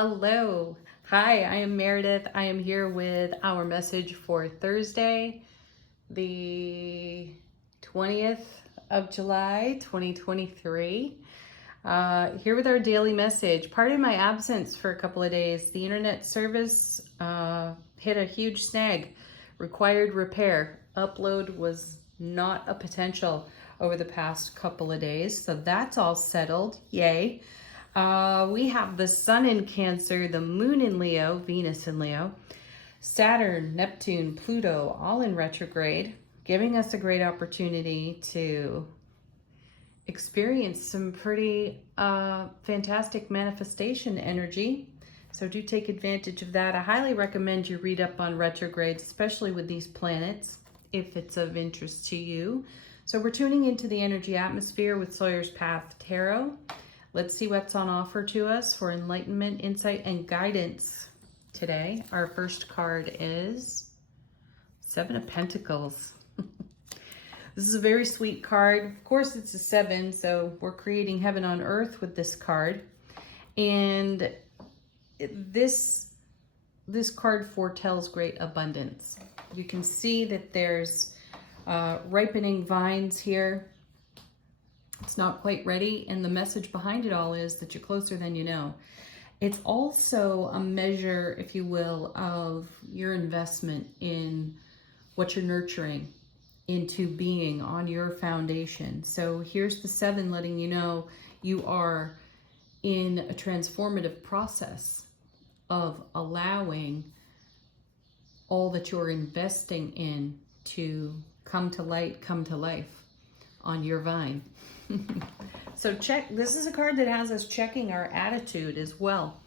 Hello. Hi, I am Meredith. I am here with our message for Thursday, the 20th of July, 2023. Here with our daily message. Pardon my absence for a couple of days. The internet service hit a huge snag, required repair. Upload was not a potential over the past couple of days, so that's all settled. Yay. We have the sun in Cancer, the moon in Leo, Venus in Leo, Saturn, Neptune, Pluto, all in retrograde, giving us a great opportunity to experience some pretty fantastic manifestation energy. So do take advantage of that. I highly recommend you read up on retrogrades, especially with these planets, if it's of interest to you. So we're tuning into the energy atmosphere with Sawyer's Path Tarot. Let's see what's on offer to us for enlightenment, insight, and guidance today. Our first card is Seven of Pentacles. This is a very sweet card. Of course, it's a 7, so we're creating heaven on earth with this card. And this card foretells great abundance. You can see that there's ripening vines here. It's not quite ready, and the message behind it all is that you're closer than you know. It's also a measure, if you will, of your investment in what you're nurturing into being on your foundation. So here's the 7 letting you know you are in a transformative process of allowing all that you're investing in to come to light, come to life on your vine. So this is a card that has us checking our attitude as well.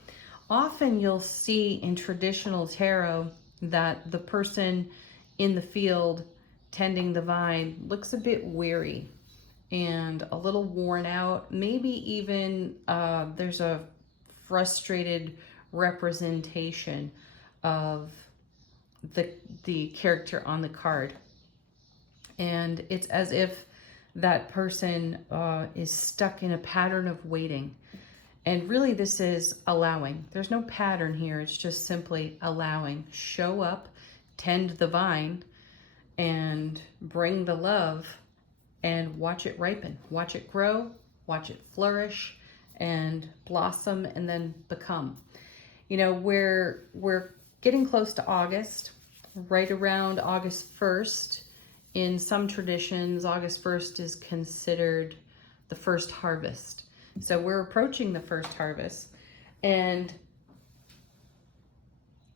Often you'll see in traditional tarot that the person in the field tending the vine looks a bit weary and a little worn out. Maybe even there's a frustrated representation of the character on the card. And it's as if that person is stuck in a pattern of waiting. And really this is allowing. There's no pattern here. It's just simply allowing. Show up, tend the vine, and bring the love and watch it ripen. Watch it grow, watch it flourish and blossom and then become. You know, we're getting close to August, right around August 1st. In some traditions, August 1st is considered the first harvest. So we're approaching the first harvest, and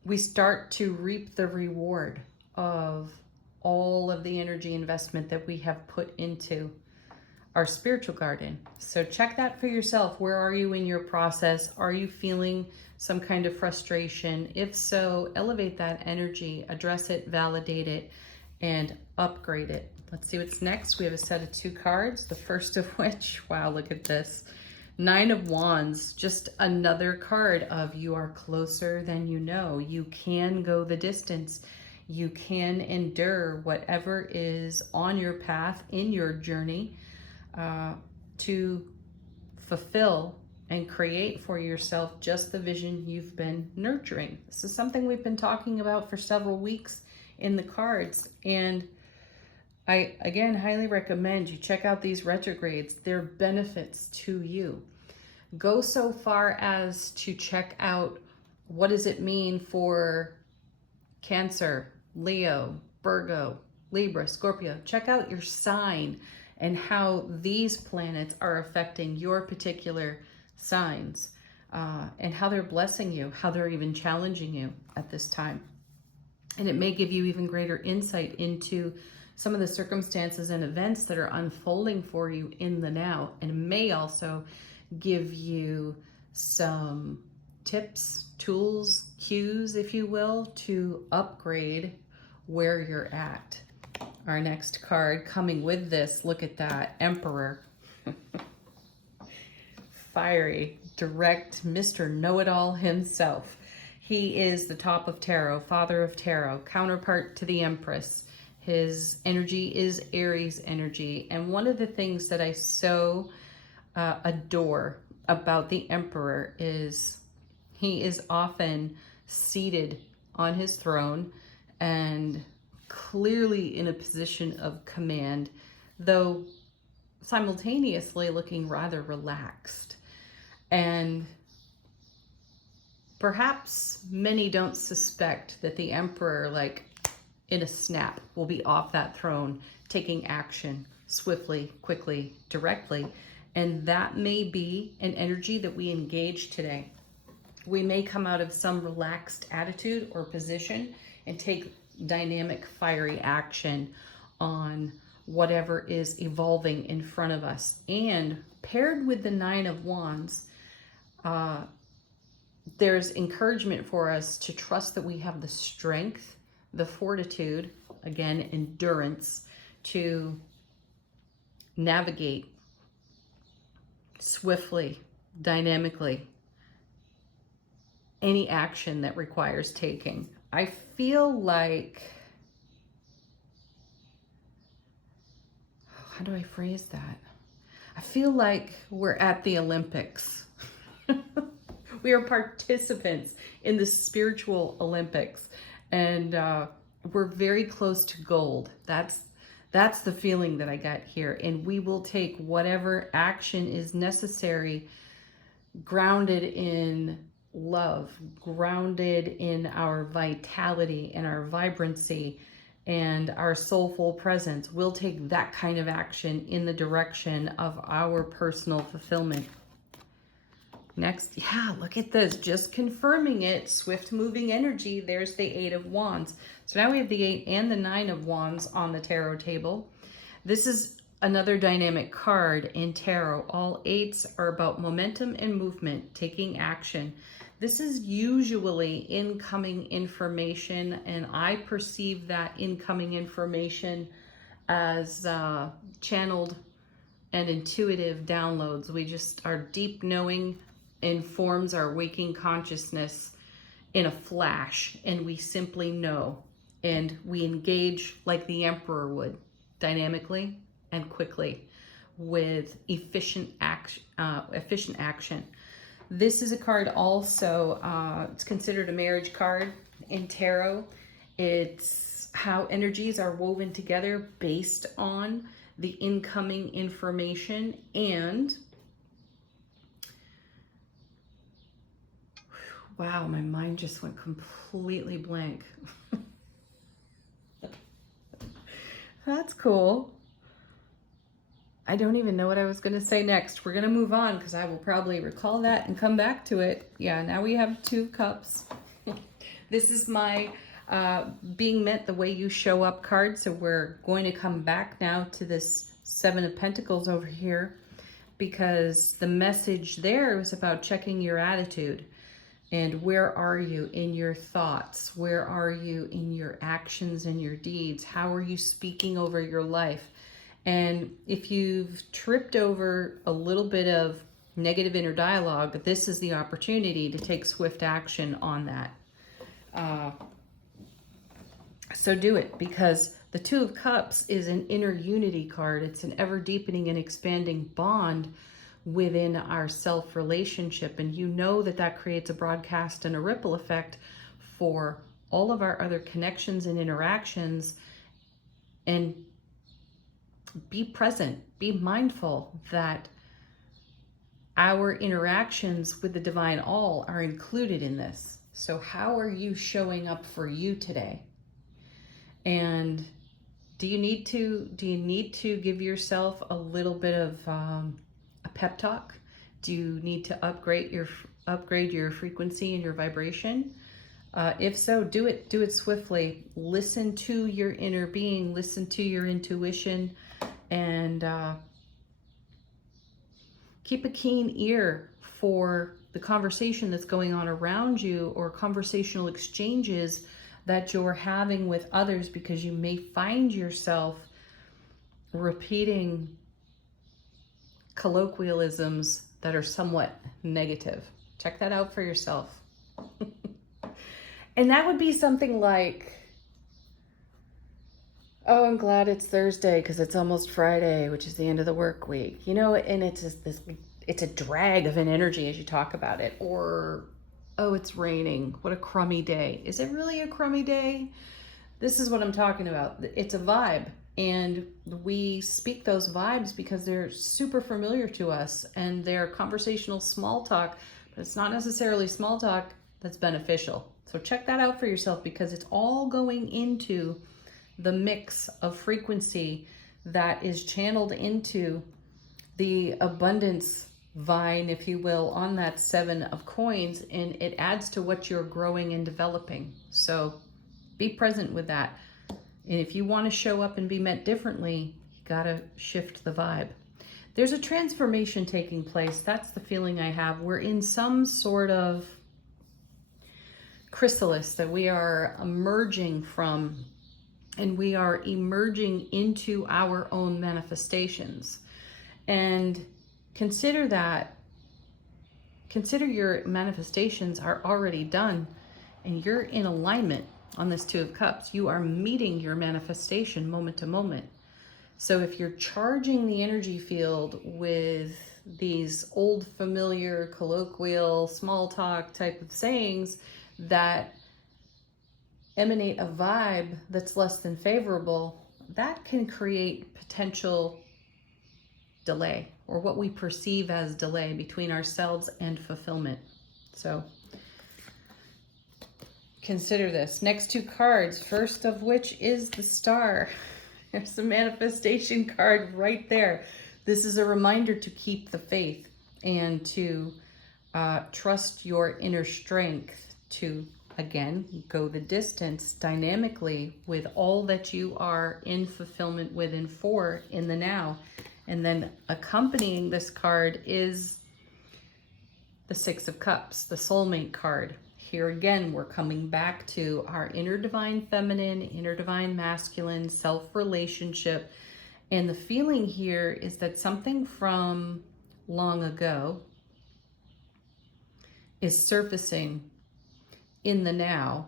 we start to reap the reward of all of the energy investment that we have put into our spiritual garden. So check that for yourself. Where are you in your process? Are you feeling some kind of frustration? If so, elevate that energy, address it, validate it, and upgrade it. Let's see what's next. We have a set of 2 cards, the first of which, wow, look at this. 9 of Wands, just another card of you are closer than you know. You can go the distance. You can endure whatever is on your path in your journey to fulfill and create for yourself just the vision you've been nurturing. This is something we've been talking about for several weeks in the cards, and I again highly recommend you check out these retrogrades. They're benefits to you. Go so far as to check out what does it mean for Cancer, Leo, Virgo, Libra, Scorpio. Check out your sign and how these planets are affecting your particular signs, and how they're blessing you, how they're even challenging you at this time. And it may give you even greater insight into some of the circumstances and events that are unfolding for you in the now. And it may also give you some tips, tools, cues, if you will, to upgrade where you're at. Our next card coming with this, look at that, Emperor. Fiery, direct Mr. Know-it-all himself. He is the top of tarot, father of tarot, counterpart to the Empress. His energy is Aries energy. And one of the things that I so adore about the Emperor is He is often seated on his throne and clearly in a position of command, though simultaneously looking rather relaxed. And perhaps many don't suspect that the emperor, like in a snap, will be off that throne, taking action swiftly, quickly, directly. And that may be an energy that we engage today. We may come out of some relaxed attitude or position and take dynamic, fiery action on whatever is evolving in front of us. And paired with the Nine of Wands, there's encouragement for us to trust that we have the strength, the fortitude, again, endurance, to navigate swiftly, dynamically, any action that requires taking. I feel like, how do I phrase that? I feel like we're at the Olympics. We are participants in the spiritual Olympics, and we're very close to gold. That's the feeling that I got here. And we will take whatever action is necessary, grounded in love, grounded in our vitality and our vibrancy and our soulful presence. We'll take that kind of action in the direction of our personal fulfillment. Next, yeah, look at this, just confirming it, swift moving energy. There's the Eight of Wands. So now we have the Eight and the Nine of Wands on the tarot table. This is another dynamic card in tarot. All eights are about momentum and movement, taking action. This is usually incoming information, and I perceive that incoming information as channeled and intuitive downloads. We just, our deep knowing informs our waking consciousness in a flash, and we simply know, and we engage like the emperor would, dynamically and quickly, with efficient action. This is a card also, it's considered a marriage card in tarot. It's how energies are woven together based on the incoming information. And wow, my mind just went completely blank. That's cool. I don't even know what I was going to say next. We're going to move on because I will probably recall that and come back to it. Yeah, now we have Two of Cups. This is my being met the way you show up card. So we're going to come back now to this Seven of Pentacles over here, because the message there was about checking your attitude. And where are you in your thoughts? Where are you in your actions and your deeds? How are you speaking over your life? And if you've tripped over a little bit of negative inner dialogue, this is the opportunity to take swift action on that. So do it, because the Two of Cups is an inner unity card. It's an ever deepening and expanding bond within our self relationship. And you know that that creates a broadcast and a ripple effect for all of our other connections and interactions. And be present, be mindful that our interactions with the divine all are included in this. So how are you showing up for you today? And do you need to give yourself a little bit of a pep talk? Do you need to upgrade your frequency and your vibration? If so, do it swiftly. Listen to your inner being, listen to your intuition, and keep a keen ear for the conversation that's going on around you, or conversational exchanges that you're having with others, because you may find yourself repeating colloquialisms that are somewhat negative. Check that out for yourself. And that would be something like, oh, I'm glad it's Thursday because it's almost Friday, which is the end of the work week. You know, and it's just this, it's a drag of an energy as you talk about it. Or oh, it's raining. What a crummy day. Is it really a crummy day? This is what I'm talking about. It's a vibe. And we speak those vibes because they're super familiar to us and they're conversational small talk, but it's not necessarily small talk that's beneficial. So check that out for yourself because it's all going into the mix of frequency that is channeled into the abundance vine, if you will, on that 7 of coins, and it adds to what you're growing and developing. So be present with that. And if you want to show up and be met differently, you got to shift the vibe. There's a transformation taking place. That's the feeling I have. We're in some sort of chrysalis that we are emerging from, and we are emerging into our own manifestations. And consider your manifestations are already done and you're in alignment on this 2 of Cups. You are meeting your manifestation moment to moment. So if you're charging the energy field with these old familiar colloquial small talk type of sayings that emanate a vibe that's less than favorable, that can create potential delay, or what we perceive as delay between ourselves and fulfillment. So consider this. Next 2 cards, first of which is the Star. There's the manifestation card right there. This is a reminder to keep the faith and to trust your inner strength to, again, go the distance dynamically with all that you are in fulfillment with and for in the now. And then accompanying this card is the 6 of Cups, the soulmate card. Here again, we're coming back to our inner divine feminine, inner divine masculine, self-relationship. And the feeling here is that something from long ago is surfacing in the now.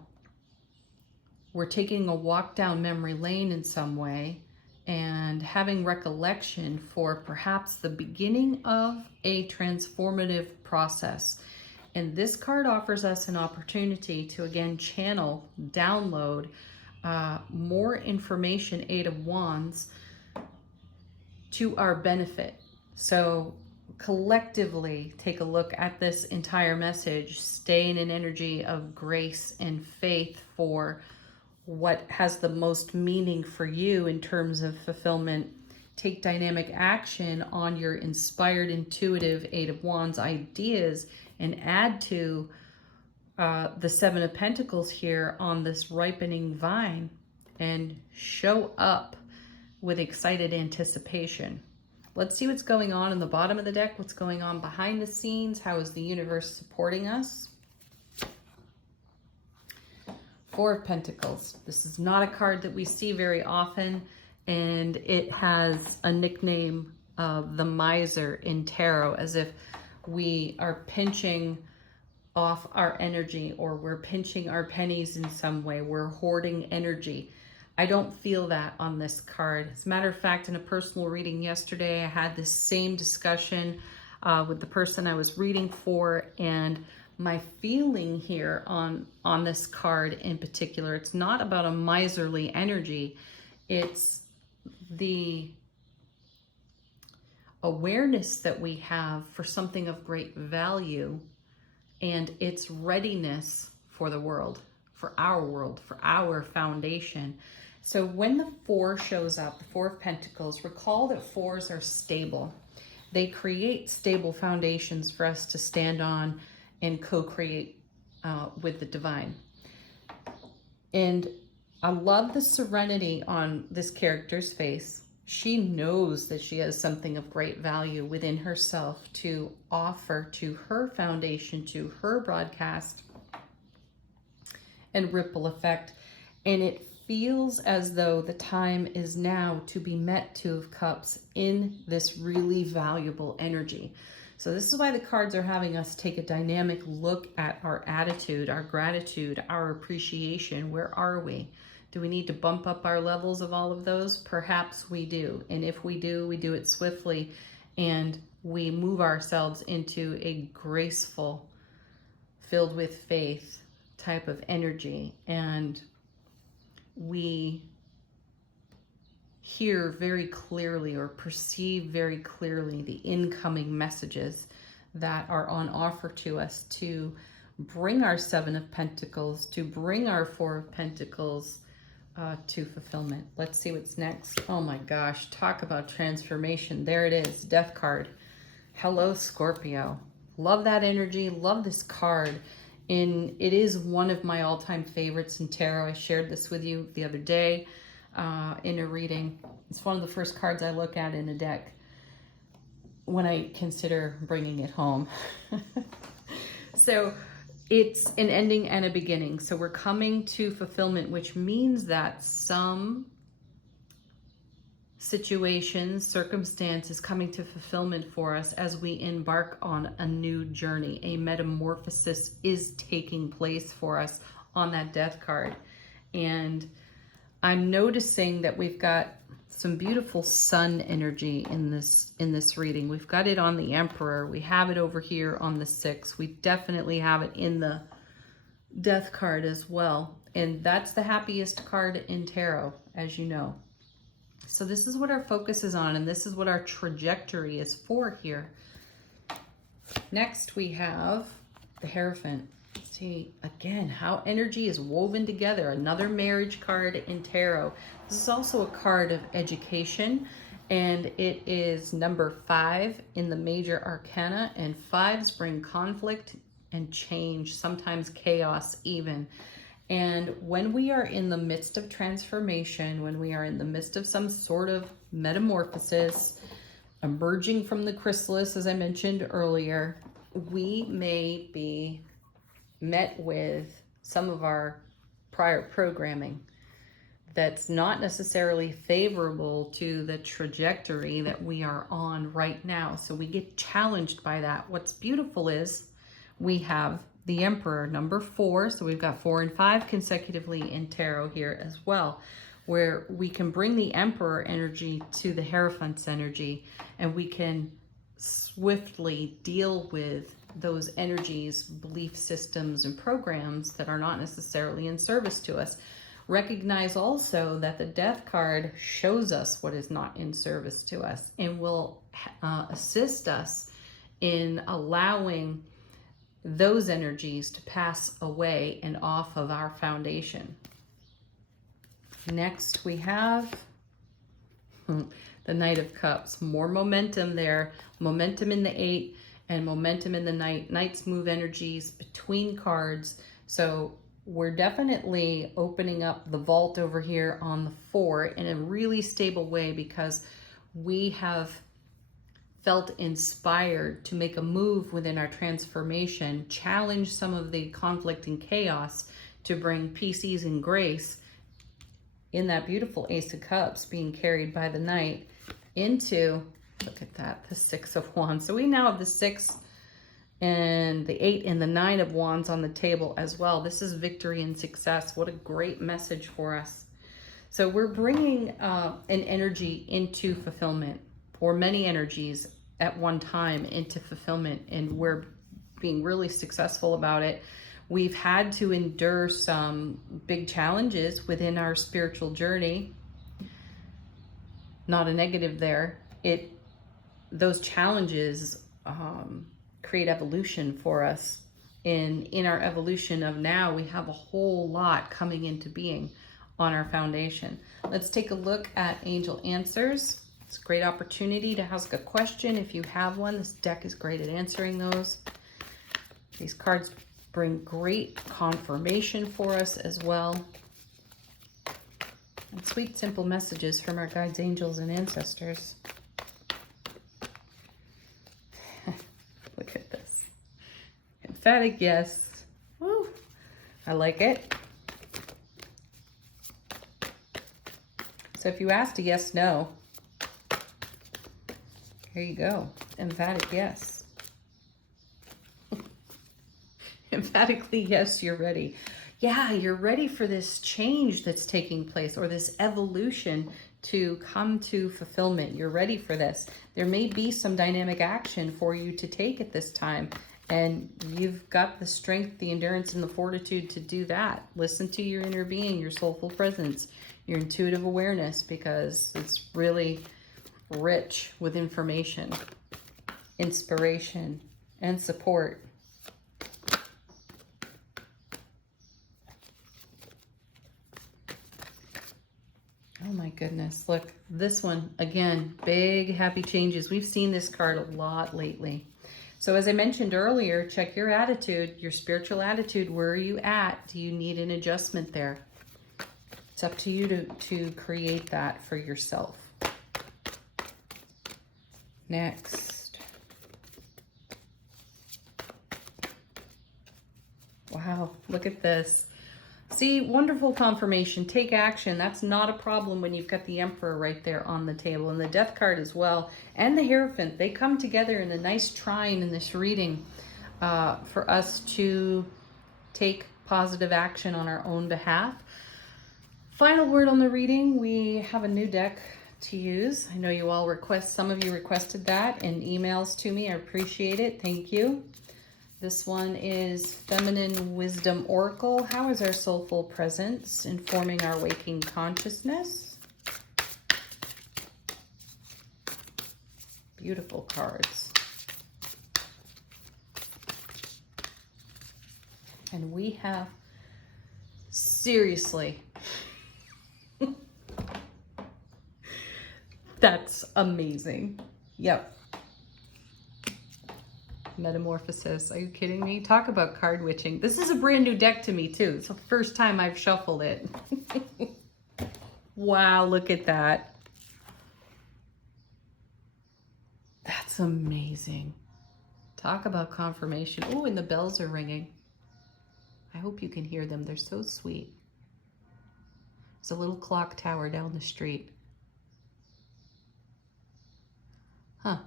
We're taking a walk down memory lane in some way and having recollection for perhaps the beginning of a transformative process. And this card offers us an opportunity to again channel, download more information, 8 of Wands, to our benefit. So collectively take a look at this entire message. Stay in an energy of grace and faith for what has the most meaning for you in terms of fulfillment. Take dynamic action on your inspired, intuitive 8 of Wands ideas and add to the 7 of Pentacles here on this ripening vine and show up with excited anticipation. Let's see what's going on in the bottom of the deck, what's going on behind the scenes. How is the universe supporting us? 4 of Pentacles. This is not a card that we see very often, and it has a nickname of the miser in tarot, as if we are pinching off our energy or we're pinching our pennies in some way. We're hoarding energy. I don't feel that on this card. As a matter of fact, in a personal reading yesterday, I had this same discussion with the person I was reading for, and my feeling here on this card in particular, it's not about a miserly energy. It's the awareness that we have for something of great value and its readiness for the world, for our foundation. So when the 4 shows up, the 4 of Pentacles, recall that 4s are stable. They create stable foundations for us to stand on and co-create with the divine. And I love the serenity on this character's face. She knows that she has something of great value within herself to offer to her foundation, to her broadcast and ripple effect. And it feels as though the time is now to be met, 2 of Cups, in this really valuable energy. So this is why the cards are having us take a dynamic look at our attitude, our gratitude, our appreciation. Where are we? Do we need to bump up our levels of all of those? Perhaps we do. And if we do it swiftly, and we move ourselves into a graceful filled with faith type of energy, and we hear very clearly or perceive very clearly the incoming messages that are on offer to us to bring our Seven of Pentacles, to bring our Four of Pentacles to fulfillment. Let's see what's next. Oh my gosh, talk about transformation. There it is, Death card. Hello, Scorpio. Love that energy, love this card. It is one of my all-time favorites in tarot. I shared this with you the other day in a reading. It's one of the first cards I look at in a deck when I consider bringing it home. So it's an ending and a beginning. So we're coming to fulfillment, which means that some situations, circumstances coming to fulfillment for us as we embark on a new journey. A metamorphosis is taking place for us on that Death card. And I'm noticing that we've got some beautiful sun energy in this reading. We've got it on the Emperor. We have it over here on the 6. We definitely have it in the Death card as well. And that's the happiest card in tarot, as you know. So this is what our focus is on, and this is what our trajectory is for here. Next, we have the Hierophant. See, again, how energy is woven together. Another marriage card in tarot. This is also a card of education, and it is number 5 in the major arcana, and 5s bring conflict and change, sometimes chaos even. And when we are in the midst of transformation, when we are in the midst of some sort of metamorphosis, emerging from the chrysalis, as I mentioned earlier, we may be met with some of our prior programming that's not necessarily favorable to the trajectory that we are on right now. So we get challenged by that. What's beautiful is we have the Emperor, number 4. So we've got 4 and 5 consecutively in tarot here as well, where we can bring the Emperor energy to the Hierophant's energy, and we can swiftly deal with those energies, belief systems, and programs that are not necessarily in service to us. Recognize also that the Death card shows us what is not in service to us and will assist us in allowing those energies to pass away and off of our foundation. Next, we have the Knight of Cups. More momentum there. Momentum in the 8 and momentum in the Knight. Knights move energies between cards. So we're definitely opening up the vault over here on the 4 in a really stable way, because we have felt inspired to make a move within our transformation, challenge some of the conflict and chaos to bring peace, ease, and grace in that beautiful Ace of Cups being carried by the Knight into, look at that, the 6 of Wands. So we now have the 6 and the 8 and the 9 of Wands on the table as well. This is victory and success. What a great message for us. So we're bringing an energy into fulfillment, or many energies at one time into fulfillment, and we're being really successful about it. We've had to endure some big challenges within our spiritual journey. Not a negative there. Those challenges create evolution for us. In our evolution of now, we have a whole lot coming into being on our foundation. Let's take a look at angel answers. It's a great opportunity to ask a question if you have one. This deck is great at answering those. These cards bring great confirmation for us as well. And sweet, simple messages from our guides, angels, and ancestors. Look at this. Emphatic yes. Woo. I like it. So if you asked a yes, no, here you go. Emphatic yes. Emphatically yes, you're ready. Yeah, you're ready for this change that's taking place, or this evolution to come to fulfillment. You're ready for this. There may be some dynamic action for you to take at this time, And you've got the strength, the endurance, and the fortitude to do that. Listen to your inner being, your soulful presence, your intuitive awareness, because it's really rich with information, inspiration, and support. Oh my goodness, look, this one, again, big happy changes. We've seen this card a lot lately. So as I mentioned earlier, check your attitude, your spiritual attitude. Where are you at? Do you need an adjustment there? It's up to you to create that for yourself. Next. Wow, look at this. See, wonderful confirmation. Take action. That's not a problem when you've got the Emperor right there on the table. And the Death card as well. And the Hierophant. They come together in a nice trine in this reading for us to take positive action on our own behalf. Final word on the reading. We have a new deck to use. I know you all some of you requested that in emails to me. I appreciate it. Thank you. This one is Feminine Wisdom Oracle. How is our soulful presence informing our waking consciousness? Beautiful cards. And we have, seriously, that's amazing. Yep. Metamorphosis. Are you kidding me? Talk about card witching. This is a brand new deck to me too. It's the first time I've shuffled it. Wow, look at that. That's amazing. Talk about confirmation. Oh, and the bells are ringing. I hope you can hear them. They're so sweet. There's a little clock tower down the street. Huh.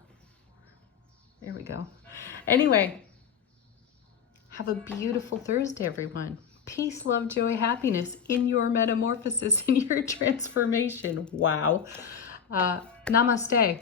There we go. Anyway, have a beautiful Thursday, everyone. Peace, love, joy, happiness in your metamorphosis, in your transformation. Wow. Namaste.